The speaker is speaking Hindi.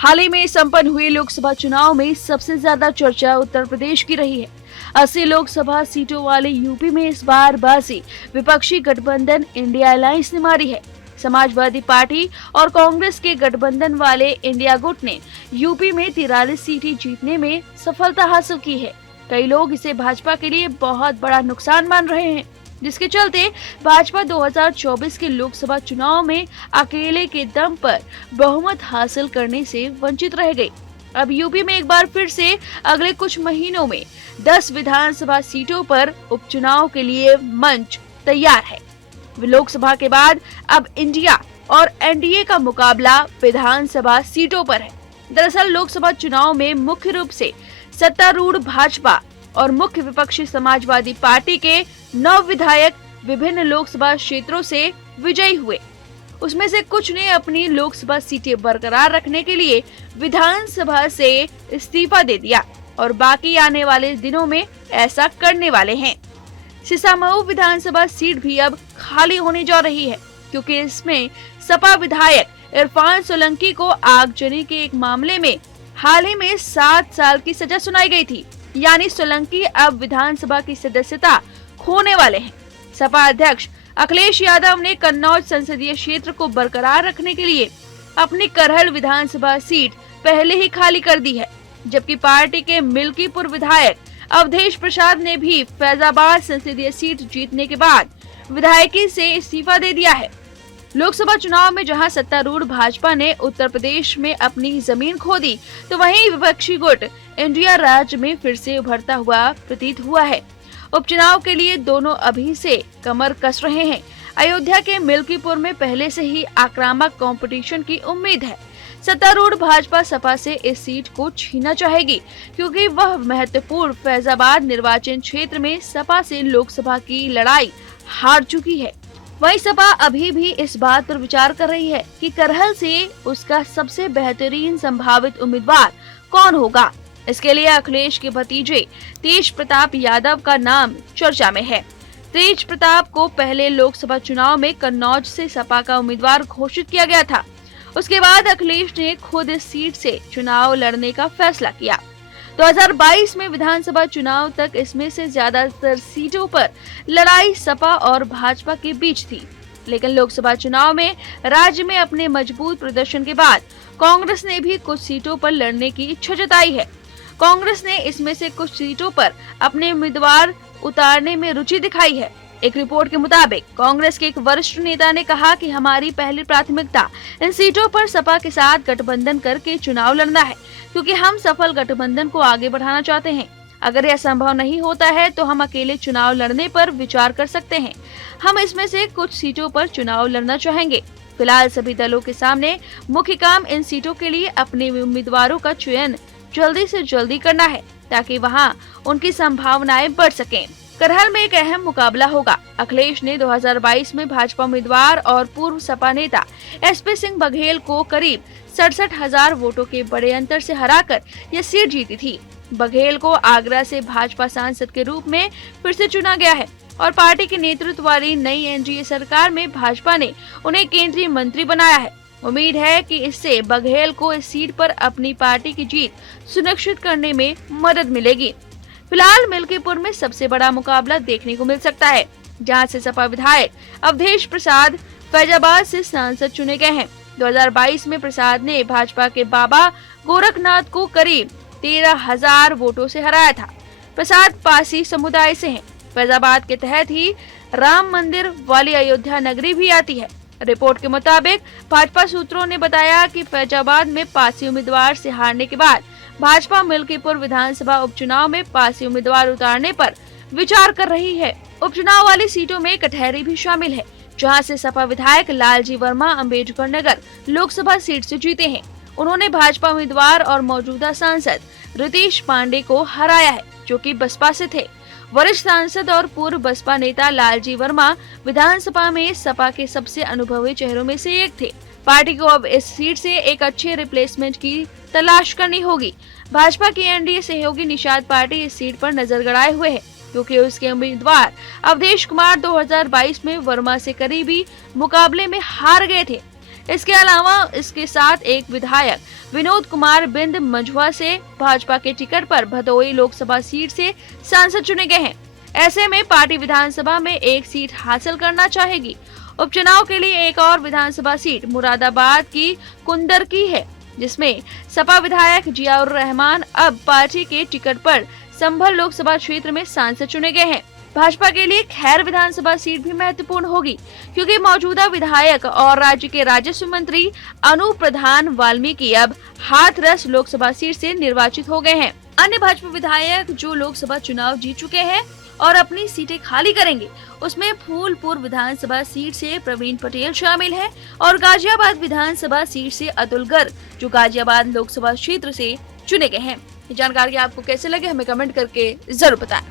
हाल ही में संपन्न हुए लोकसभा चुनाव में सबसे ज्यादा चर्चा उत्तर प्रदेश की रही है। 80 लोकसभा सीटों वाले यूपी में इस बार बाजी विपक्षी गठबंधन इंडिया अलायंस ने मारी है। समाजवादी पार्टी और कांग्रेस के गठबंधन वाले इंडिया गुट ने यूपी में 43 सीटें जीतने में सफलता हासिल की है। कई लोग इसे भाजपा के लिए बहुत बड़ा नुकसान मान रहे हैं, जिसके चलते भाजपा 2024 के लोकसभा चुनाव में अकेले के दम पर बहुमत हासिल करने से वंचित रह गई। अब यूपी में एक बार फिर से अगले कुछ महीनों में 10 विधानसभा सीटों पर उपचुनाव के लिए मंच तैयार है। लोकसभा के बाद अब इंडिया और एनडीए का मुकाबला विधानसभा सीटों पर है। दरअसल लोकसभा चुनाव में मुख्य रूप से सत्तारूढ़ भाजपा और मुख्य विपक्षी समाजवादी पार्टी के 9 विधायक विभिन्न लोकसभा क्षेत्रों से विजयी हुए। उसमें से कुछ ने अपनी लोकसभा सीटें बरकरार रखने के लिए विधानसभा से इस्तीफा दे दिया और बाकी आने वाले दिनों में ऐसा करने वाले हैं। सिसामऊ विधानसभा सीट भी अब खाली होने जा रही है, क्योंकि इसमें सपा विधायक इरफान सोलंकी को आगजनी के एक मामले में हाल ही में 7 साल की सजा सुनाई गई थी। यानी सोलंकी अब विधानसभा की सदस्यता खोने वाले हैं। सपा अध्यक्ष अखिलेश यादव ने कन्नौज संसदीय क्षेत्र को बरकरार रखने के लिए अपनी करहल विधानसभा सीट पहले ही खाली कर दी है, जबकि पार्टी के मिल्कीपुर विधायक अवधेश प्रसाद ने भी फैजाबाद संसदीय सीट जीतने के बाद विधायकी से इस्तीफा दे दिया है। लोकसभा चुनाव में जहां सत्तारूढ़ भाजपा ने उत्तर प्रदेश में अपनी जमीन खो दी, तो वहीं विपक्षी गुट इंडिया राज्य में फिर से उभरता हुआ प्रतीत हुआ है। उपचुनाव के लिए दोनों अभी से कमर कस रहे हैं। अयोध्या के मिल्कीपुर में पहले से ही आक्रामक कंपटीशन की उम्मीद है। सत्तारूढ़ भाजपा सपा से इस सीट को छीनना चाहेगी, क्योंकि वह महत्वपूर्ण फैजाबाद निर्वाचन क्षेत्र में सपा से लोकसभा की लड़ाई हार चुकी है। वहीं सपा अभी भी इस बात पर विचार कर रही है कि करहल से उसका सबसे बेहतरीन संभावित उम्मीदवार कौन होगा। इसके लिए अखिलेश के भतीजे तेज प्रताप यादव का नाम चर्चा में है। तेज प्रताप को पहले लोकसभा चुनाव में कन्नौज से सपा का उम्मीदवार घोषित किया गया था। उसके बाद अखिलेश ने खुद इस सीट से चुनाव लड़ने का फैसला किया। 2022 में विधानसभा चुनाव तक इसमें से ज्यादातर सीटों पर लड़ाई सपा और भाजपा के बीच थी, लेकिन लोकसभा चुनाव में राज्य में अपने मजबूत प्रदर्शन के बाद कांग्रेस ने भी कुछ सीटों पर लड़ने की इच्छा जताई है। कांग्रेस ने इसमें से कुछ सीटों पर अपने उम्मीदवार उतारने में रुचि दिखाई है। एक रिपोर्ट के मुताबिक कांग्रेस के एक वरिष्ठ नेता ने कहा कि हमारी पहली प्राथमिकता इन सीटों पर सपा के साथ गठबंधन करके चुनाव लड़ना है, क्योंकि हम सफल गठबंधन को आगे बढ़ाना चाहते हैं। अगर यह संभव नहीं होता है तो हम अकेले चुनाव लड़ने पर विचार कर सकते हैं। हम इसमें से कुछ सीटों पर चुनाव लड़ना चाहेंगे। फिलहाल सभी दलों के सामने मुख्य काम इन सीटों के लिए अपने उम्मीदवारों का चयन जल्दी से जल्दी करना है, ताकि वहां उनकी संभावनाएं बढ़ सकें। करहल में एक अहम मुकाबला होगा। अखिलेश ने 2022 में भाजपा उम्मीदवार और पूर्व सपा नेता एसपी सिंह बघेल को करीब 67,000 वोटों के बड़े अंतर से हराकर यह सीट जीती थी। बघेल को आगरा से भाजपा सांसद के रूप में फिर से चुना गया है और पार्टी के नेतृत्व वाली नई एनडीए सरकार में भाजपा ने उन्हें केंद्रीय मंत्री बनाया है। उम्मीद है कि इससे बघेल को इस सीट पर अपनी पार्टी की जीत सुनिश्चित करने में मदद मिलेगी। फिलहाल मिल्कीपुर में सबसे बड़ा मुकाबला देखने को मिल सकता है, जहां से सपा विधायक अवधेश प्रसाद फैजाबाद से सांसद चुने गए हैं। 2022 में प्रसाद ने भाजपा के बाबा गोरखनाथ को करीब 13,000 वोटों से हराया था। प्रसाद पासी समुदाय से हैं। फैजाबाद के तहत ही राम मंदिर वाली अयोध्या नगरी भी आती है। रिपोर्ट के मुताबिक भाजपा सूत्रों ने बताया कि फैजाबाद में पासी उम्मीदवार से हारने के बाद भाजपा मिल्कीपुर विधानसभा उपचुनाव में पासी उम्मीदवार उतारने पर विचार कर रही है। उपचुनाव वाली सीटों में कटहरी भी शामिल है, जहां से सपा विधायक लालजी वर्मा अम्बेडकर नगर लोकसभा सीट से जीते हैं। उन्होंने भाजपा उम्मीदवार और मौजूदा सांसद रितेश पांडे को हराया है, जो कि बसपा से थे। वरिष्ठ सांसद और पूर्व बसपा नेता लालजी वर्मा विधानसभा में सपा के सबसे अनुभवी चेहरों में से एक थे। पार्टी को अब इस सीट से एक अच्छे रिप्लेसमेंट की तलाश करनी होगी। भाजपा की एनडीए सहयोगी निषाद पार्टी इस सीट पर नजर गड़ाए हुए है, क्योंकि उसके उम्मीदवार अवधेश कुमार 2022 में वर्मा से करीबी मुकाबले में हार गए थे। इसके अलावा इसके साथ एक विधायक विनोद कुमार बिंद मझुआ से भाजपा के टिकट पर भदोही लोकसभा सीट से सांसद चुने गए हैं। ऐसे में पार्टी विधानसभा में एक सीट हासिल करना चाहेगी। उपचुनाव के लिए एक और विधानसभा सीट मुरादाबाद की कुंदर की है, जिसमें सपा विधायक जियाउर रहमान अब पार्टी के टिकट पर संभल लोकसभा क्षेत्र में सांसद चुने गए हैं। भाजपा के लिए खैर विधानसभा सीट भी महत्वपूर्ण होगी, क्योंकि मौजूदा विधायक और राज्य के राजस्व मंत्री अनूप प्रधान वाल्मीकि अब हाथरस लोकसभा सीट से निर्वाचित हो गए हैं। अन्य भाजपा विधायक जो लोकसभा चुनाव जीत चुके हैं और अपनी सीटें खाली करेंगे, उसमें फूलपुर विधानसभा सीट से प्रवीण पटेल शामिल है और गाजियाबाद विधानसभा सीट से अतुल गर्ग, जो गाजियाबाद लोकसभा क्षेत्र से चुने गए हैं। जानकारी आपको कैसे लगे हमें कमेंट करके जरूर बताएं।